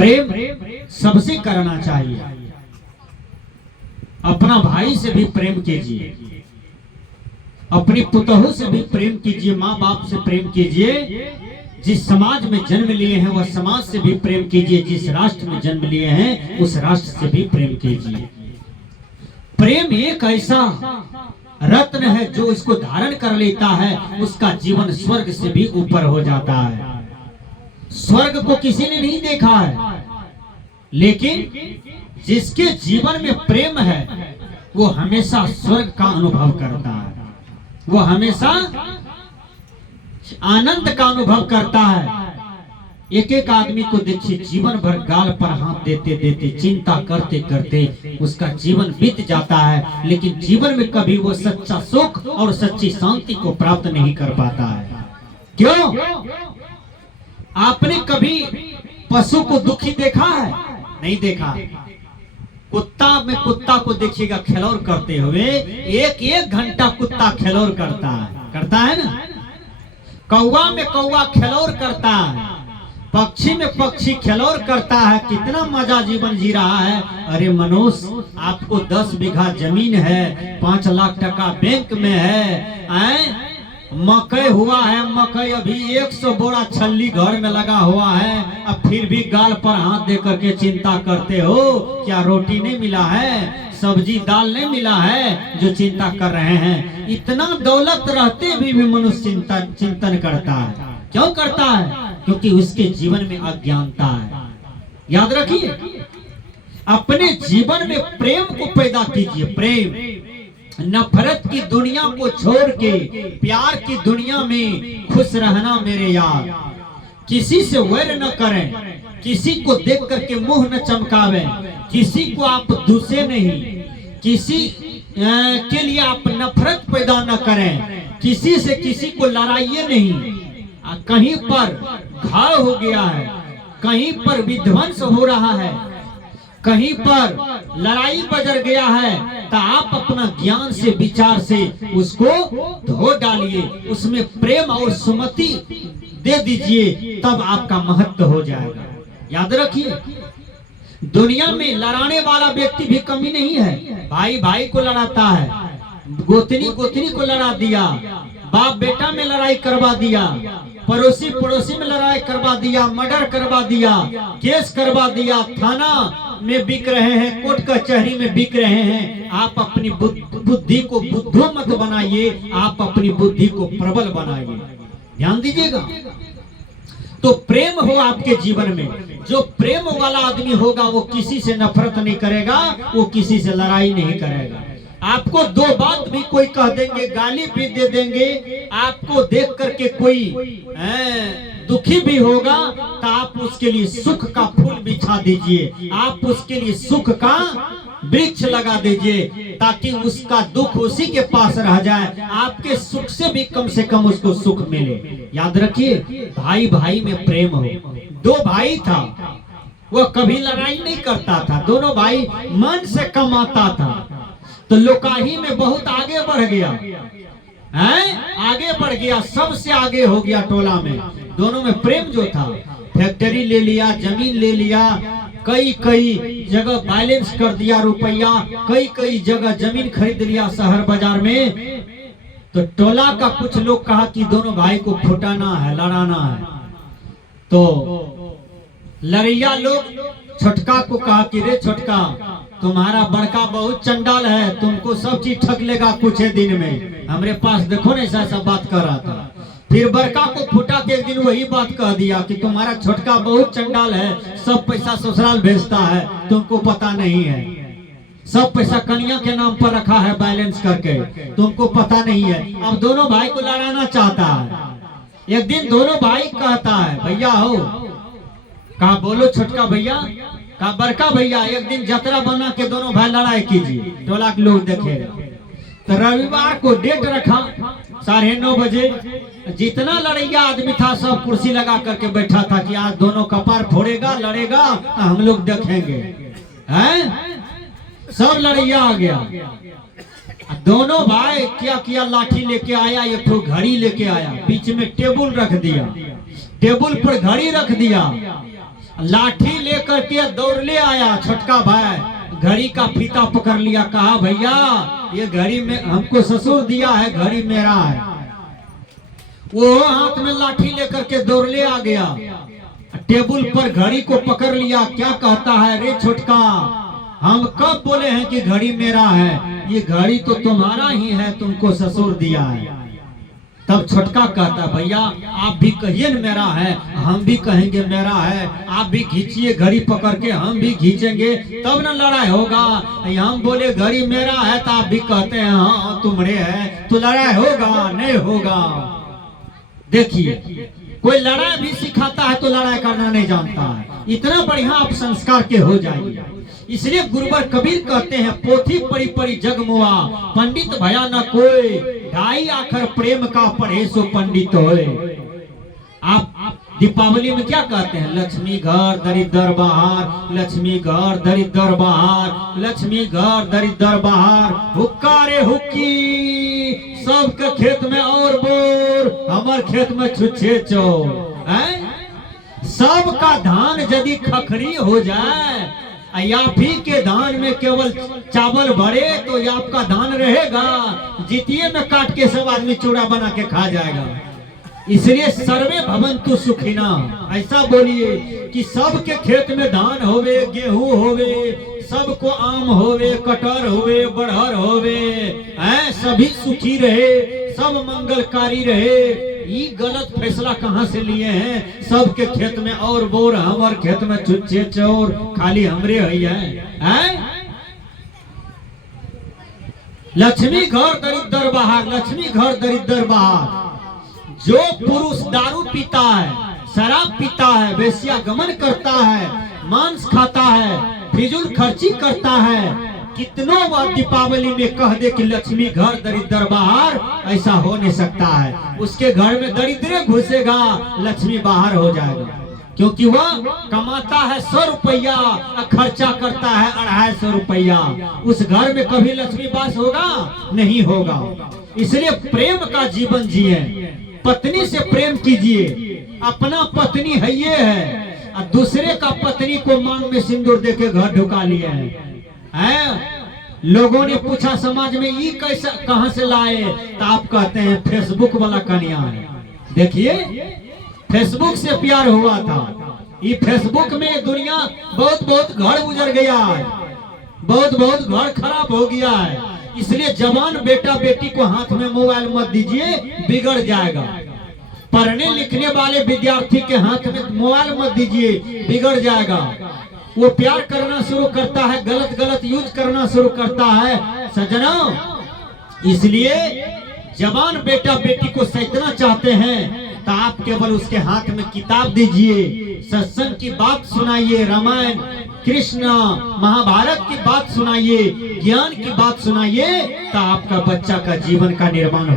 प्रेम सबसे करना चाहिए। अपना भाई से भी प्रेम कीजिए, अपनी पुतोहू से भी प्रेम कीजिए, माँ बाप से प्रेम कीजिए। जिस समाज में जन्म लिए हैं वह समाज से भी प्रेम कीजिए, जिस राष्ट्र में जन्म लिए हैं उस राष्ट्र से भी प्रेम कीजिए। प्रेम एक ऐसा रत्न है जो इसको धारण कर लेता है, उसका जीवन स्वर्ग से भी ऊपर हो जाता है। स्वर्ग को किसी ने नहीं देखा है, लेकिन जिसके जीवन में प्रेम है वो हमेशा स्वर्ग का अनुभव करता है, वो हमेशा आनंद का अनुभव करता है। एक एक आदमी को देखिए, जीवन भर गाल पर हाथ देते देते, चिंता करते करते उसका जीवन बीत जाता है, लेकिन जीवन में कभी वो सच्चा सुख और सच्ची शांति को प्राप्त नहीं कर पाता है। क्यों? आपने कभी पशु को दुखी देखा है? नहीं देखा। कुत्ता में कुत्ता को देखिएगा खिलौर करते हुए, एक एक घंटा कुत्ता खिलौर करता है ना। कौवा में कौवा खिलौर करता है, पक्षी में पक्षी खिलौर करता है, कितना मजा जीवन जी रहा है। अरे मनुष्य, आपको 10 बीघा जमीन है, 5 लाख टका बैंक में है, मकई हुआ है, मकई अभी 100 बोरा छल्ली घर में लगा हुआ है, अब फिर भी गाल पर हाथ दे करके चिंता करते हो। क्या रोटी नहीं मिला है, सब्जी दाल नहीं मिला है जो चिंता कर रहे हैं? इतना दौलत रहते भी मनुष्य चिंतन करता है। क्यों करता है? क्योंकि उसके जीवन में अज्ञानता है। याद रखिए, अपने जीवन में प्रेम को पैदा कीजिए। प्रेम, नफरत की दुनिया को छोड़ के प्यार की दुनिया में खुश रहना मेरे यार। किसी से वैर न करें, किसी को देख करके मुंह न चमकावें, किसी को आप दूसरे नहीं, किसी के लिए आप नफरत पैदा न करें, किसी से किसी को लड़ाइए नहीं। कहीं पर घाव हो गया है, कहीं पर विध्वंस हो रहा है, कहीं पर लड़ाई बजर गया है, तो आप अपना ज्ञान से विचार से उसको धो डालिए, उसमें प्रेम और सुमति दे दीजिए, तब आपका महत्व हो जाएगा। याद रखिए, दुनिया में लड़ाने वाला व्यक्ति भी कमी नहीं है। भाई भाई को लड़ाता है, गोतनी गोतनी को लड़ा दिया, बाप बेटा में लड़ाई करवा दिया, पड़ोसी पड़ोसी में लड़ाई करवा दिया, मर्डर करवा दिया, केस करवा दिया, थाना में बिक रहे हैं, कोर्ट कचहरी में बिक रहे हैं। आप अपनी बुद्धि को बुद्धू मत बनाइए, आप अपनी बुद्धि को प्रबल बनाइए। ध्यान दीजिएगा। तो प्रेम हो आपके जीवन में, जो प्रेम वाला आदमी होगा वो किसी से नफरत नहीं करेगा, वो किसी से लड़ाई नहीं करेगा। आपको 2 बात भी कोई कह देंगे, गाली भी दे देंगे, आपको देख करके कोई दुखी भी होगा, तो आप उसके लिए सुख का फूल बिछा दीजिए, आप उसके लिए सुख का वृक्ष लगा दीजिए, ताकि उसका दुख उसी के पास रह जाए, आपके सुख से भी कम से कम उसको सुख मिले। याद रखिए, भाई भाई में प्रेम हो। 2 भाई था, वो कभी लड़ाई नहीं करता था, दोनों भाई मन से कमाता था, तो लोकाही में बहुत आगे बढ़ गया है, आगे बढ़ गया, सबसे आगे हो गया टोला में। दोनों में प्रेम जो था, फैक्ट्री ले लिया, जमीन ले लिया, कई कई जगह बैलेंस कर दिया रुपया, कई कई जगह जमीन खरीद लिया शहर बाजार में। तो टोला का कुछ लोग कहा कि दोनों भाई को फुटाना है, लड़ाना है। तो लड़ैया लोग छोटका को कहा कि रे छोटका, तुम्हारा बड़का बहुत चंडाल है, तुमको सब चीज ठग लेगा कुछ दिन में, हमरे पास देखो ना, ऐसा सब बात कर रहा था। फिर बड़का को फुटा के एक दिन वही बात कह दिया कि तुम्हारा छोटका बहुत चंडाल है, सब पैसा ससुराल भेजता है, तुमको पता नहीं है, सब पैसा कन्या के नाम पर रखा है बैलेंस करके, तुमको पता नहीं है। अब दोनों भाई को लड़ाना चाहता है। एक दिन दोनों भाई कहता है, भैया हो, कहा बोलो छोटका भैया, कहा बड़का भैया, एक दिन जतरा बना के दोनों भाई लड़ाई कीजिए, टोला के लोग देखेगा। तो रविवार को डेट रखा 9:30 बजे। जितना लड़ैया आदमी था सब कुर्सी लगा करके बैठा था कि आज दोनों कपार फोड़ेगा, लड़ेगा, हम लोग देखेंगे। हैं? सब लड़ैया आ गया। दोनों भाई क्या किया, लाठी लेके आया, एक तो घड़ी लेके आया, बीच में टेबुल रख दिया, टेबुल पर घड़ी रख दिया, लाठी लेकर के दौड़ ले आया छोटका भाई, घड़ी का फीता पकड़ लिया, कहा भैया ये घड़ी में हमको ससुर दिया है, घड़ी मेरा है। वो हाथ में लाठी लेकर के दौड़ ले आ गया, टेबल पर घड़ी को पकड़ लिया, क्या कहता है, रे छोटका हम कब बोले हैं कि घड़ी मेरा है, ये घड़ी तो तुम्हारा ही है, तुमको ससुर दिया है। तब छोटका कहता भैया आप भी कहिए न मेरा है, हम भी कहेंगे मेरा है, आप भी खींचिए घड़ी पकड़ के, हम भी खींचेंगे, तब न लड़ाई होगा। हम बोले घड़ी मेरा है तो आप भी कहते हैं हाँ तुम्हारे है, तो लड़ाई होगा नहीं होगा। देखिए कोई लड़ाई भी सिखाता है तो लड़ाई करना नहीं जानता है, इतना बढ़िया आप संस्कार के हो जाइए। इसलिए गुरुवर कबीर कहते हैं पोथी पढ़ी पढ़ी जग मुआ, पंडित भया न कोई, ढाई आखर प्रेम का पढ़े सो पंडित होए। आप दीपावली में क्या कहते हैं, लक्ष्मी घर दरिद्र बाहर, लक्ष्मी घर दरिद्र बाहर, लक्ष्मी घर दरिद्र बाहर, हुक्का रे हुक्की सबके खेत में और बोर, हमार खेत में छुच्छे चोर। सबका धान यदि खखरी हो जाए, याफी के धान में केवल चावल भरे तो आपका धान रहेगा, जितिये में काट के सब आदमी चूड़ा बना के खा जाएगा। इसलिए सर्वे भवन्तु सुखिना, ऐसा बोलिए कि सबके खेत में धान होवे, गेहूं होवे, सबको आम होवे, कटहर होवे, बड़हर होवे, सभी सुखी रहे, सब मंगलकारी रहे। ये गलत फैसला कहाँ से लिए हैं, सबके खेत में और बोर, हमारे खेत में छुच्छे चोर, खाली हमरे है। लक्ष्मी घर दरिद्र बाहर, लक्ष्मी घर दरिद्र बाहर। जो पुरुष दारू पीता है, शराब पीता है, वेश्या गमन करता है, मांस खाता है, फिजूल खर्ची करता है, कितनों बार दीपावली में कह दे कि लक्ष्मी घर दरिद्र बाहर, ऐसा हो नहीं सकता है। उसके घर में दरिद्र घुसेगा, लक्ष्मी बाहर हो जाएगा, क्योंकि वह कमाता है 100 रुपया, खर्चा करता है 250 रुपया। उस घर में कभी लक्ष्मी वास होगा नहीं होगा। इसलिए प्रेम का जीवन जिए, पत्नी से प्रेम कीजिए, अपना पत्नी है ये है, और दूसरे का पत्नी को मांग में सिंदूर देके घर ढुका लिए हैं। लोगों ने पूछा समाज में ये कैसा कहां से लाए, तो आप कहते हैं फेसबुक वाला कन्या है। देखिए फेसबुक से प्यार हुआ था, ये फेसबुक में दुनिया बहुत घर गुजर गया है, बहुत घर खराब हो गया है। इसलिए जवान बेटा बेटी को हाथ में मोबाइल मत दीजिए, बिगड़ जाएगा। पढ़ने लिखने वाले विद्यार्थी के हाथ में मोबाइल मत दीजिए, बिगड़ जाएगा। वो प्यार करना शुरू करता है, गलत यूज करना शुरू करता है सज्जनों। इसलिए जवान बेटा बेटी को सैतना चाहते हैं तो आप केवल उसके हाथ में किताब दीजिए, सत्संग की बात सुनाइए, रामायण कृष्ण महाभारत की बात सुनाइए, ज्ञान की बात सुनाइए, तो आपका बच्चा का जीवन का निर्माण हो।